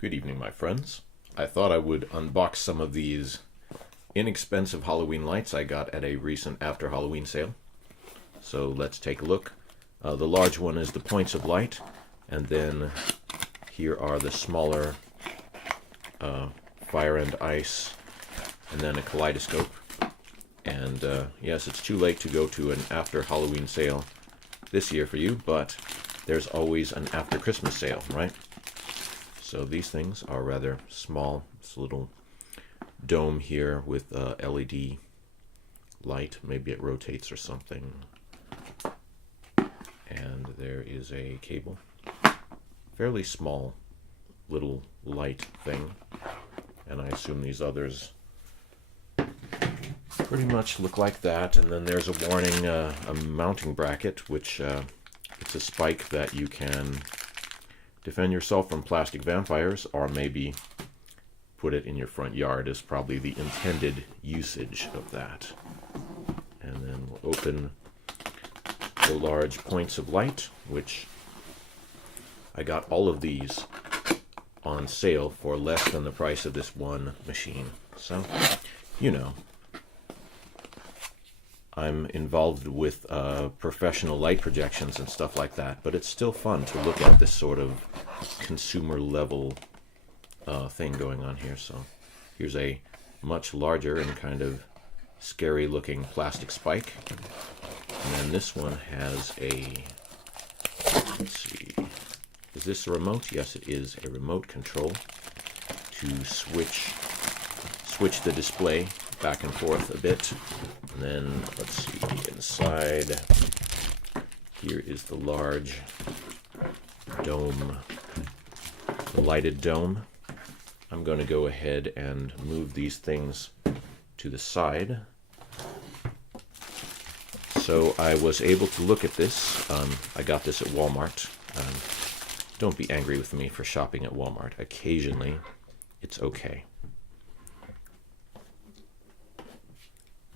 Good evening, my friends. I thought I would unbox some of these inexpensive Halloween lights I got at a recent after Halloween sale. So let's take a look. The large one is the points of light, and then here are the smaller fire and ice, and then a kaleidoscope. And yes, it's too late to go to an after Halloween sale this year for you, but there's always an after Christmas sale, right? So these things are rather small. It's a little dome here with a LED light. Maybe it rotates or something. And there is a cable. Fairly small little light thing. And I assume these others pretty much look like that. And then there's a warning, a mounting bracket, which it's a spike that you can defend yourself from plastic vampires, or maybe put it in your front yard is probably the intended usage of that. And then we'll open the large points of light, which I got all of these on sale for less than the price of this one machine. So, you know, I'm involved with professional light projections and stuff like that, but it's still fun to look at this sort of consumer level thing going on here. So here's a much larger and kind of scary looking plastic spike. And then this one has a, let's see, is this a remote? Yes, it is a remote control to switch the display back and forth a bit. And then let's see, inside here is the large dome, the lighted dome. I'm going to go ahead and move these things to the side. So I was able to look at this. I got this at Walmart. Don't be angry with me for shopping at Walmart. Occasionally, it's okay.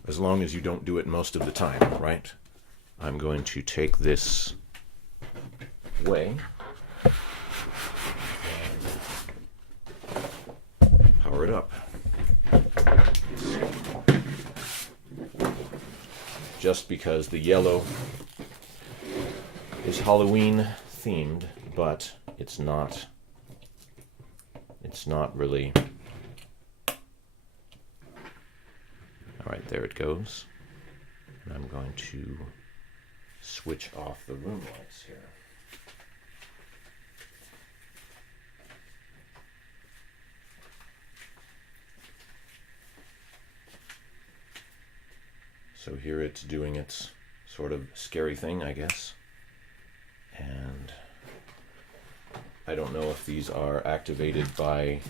As long as you don't do it most of the time, right? I'm going to take this away and power it up. Just because the yellow is Halloween themed, but it's not really. All right, there it goes. And I'm going to switch off the room lights here. So here it's doing its sort of scary thing, I guess. And I don't know if these are activated by,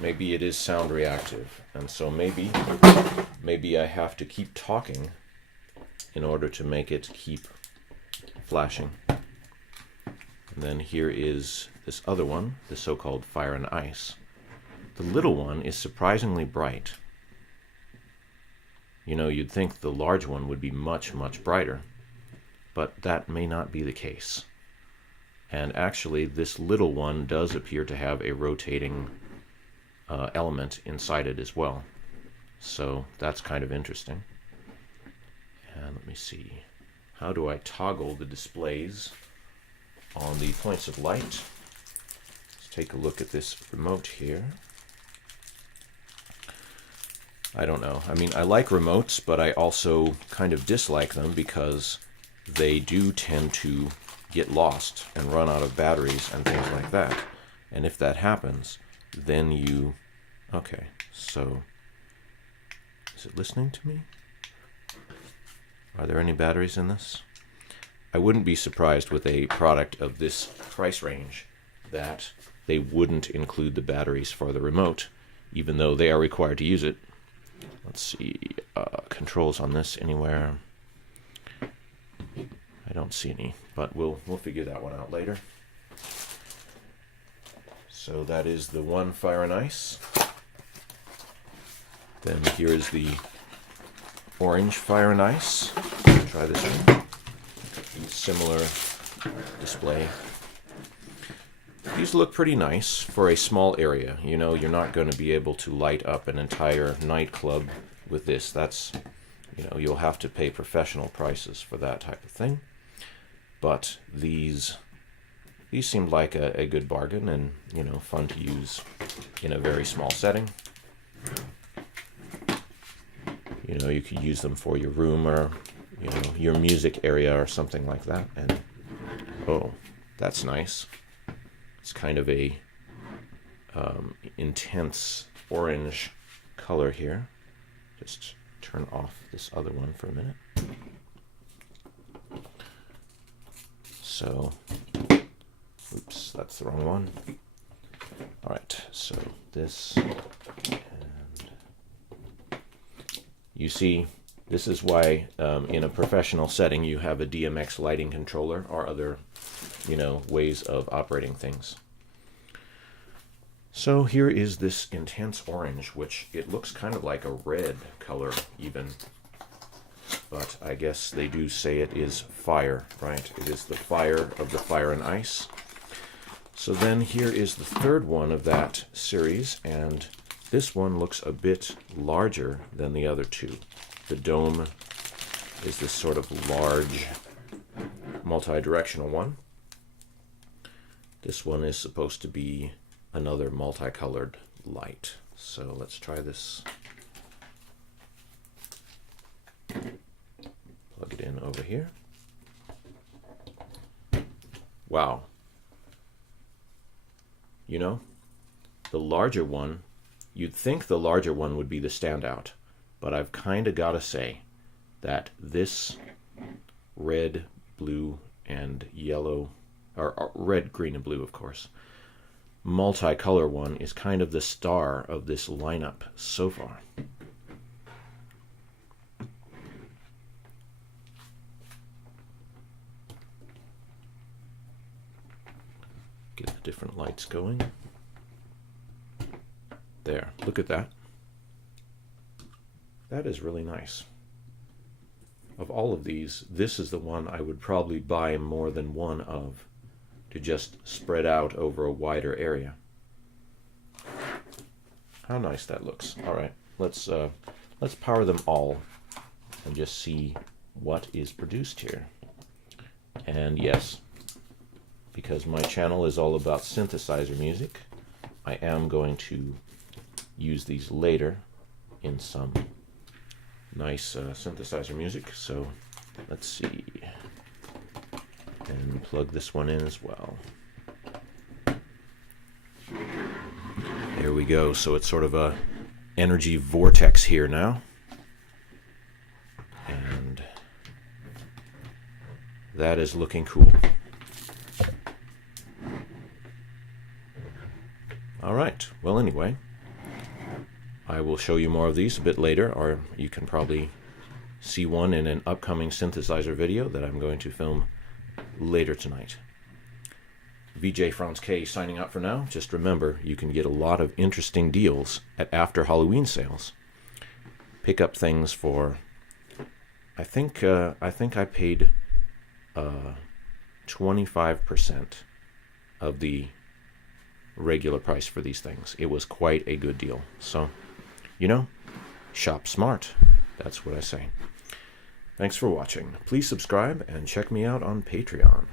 maybe it is sound reactive. And so maybe I have to keep talking in order to make it keep flashing. And then here is this other one, the so-called fire and ice. The little one is surprisingly bright. You know, you'd think the large one would be much, much brighter, but that may not be the case. And actually, this little one does appear to have a rotating element inside it as well. So that's kind of interesting. And let me see. How do I toggle the displays on the points of light? Let's take a look at this remote here. I don't know. I mean, I like remotes, but I also kind of dislike them because they do tend to get lost and run out of batteries and things like that. And if that happens, then you... Okay, so... Is it listening to me? Are there any batteries in this? I wouldn't be surprised with a product of this price range that they wouldn't include the batteries for the remote, even though they are required to use it. Let's see, controls on this anywhere. I don't see any, but we'll figure that one out later. So that is the one fire and ice. Then here is the orange fire and ice. Try this one. Similar display. these look pretty nice for a small area. You know, you're not going to be able to light up an entire nightclub with this. That's, you know, you'll have to pay professional prices for that type of thing. But these seemed like a good bargain, and, you know, fun to use in a very small setting. You know, you could use them for your room or, you know, your music area or something like that. And, oh, that's nice. It's kind of a intense orange color here. Just turn off this other one for a minute. So, oops, that's the wrong one. All right, so this, and you see, this is why in a professional setting you have a DMX lighting controller or other, you know, ways of operating things. So here is this intense orange, which it looks kind of like a red color even. But I guess they do say it is fire, right? It is the fire of the Fire and Ice. So then here is the third one of that series, and this one looks a bit larger than the other two. The dome is this sort of large multi-directional one. This one is supposed to be another multicolored light. So let's try this. Plug it in over here. Wow. You know, the larger one, you'd think the larger one would be the standout, but I've kind of got to say that this red, blue, and yellow, or red, green, and blue, of course, multicolor one is kind of the star of this lineup so far. Get the different lights going. There, look at that. That is really nice. Of all of these, this is the one I would probably buy more than one of, to just spread out over a wider area. How nice that looks. All right, let's power them all and just see what is produced here. And yes, because my channel is all about synthesizer music, I am going to use these later in some nice synthesizer music. So let's see, and plug this one in as well. There we go. So it's sort of a energy vortex here now, and that is looking cool. All right, well, anyway, I will show you more of these a bit later, or you can probably see one in an upcoming synthesizer video that I'm going to film later tonight. VJ Franz K signing out for now. Just remember, you can get a lot of interesting deals at after Halloween sales. Pick up things for, I think I paid 25% of the regular price for these things. It was quite a good deal. So, you know, shop smart. That's what I say. Thanks for watching. Please subscribe and check me out on Patreon.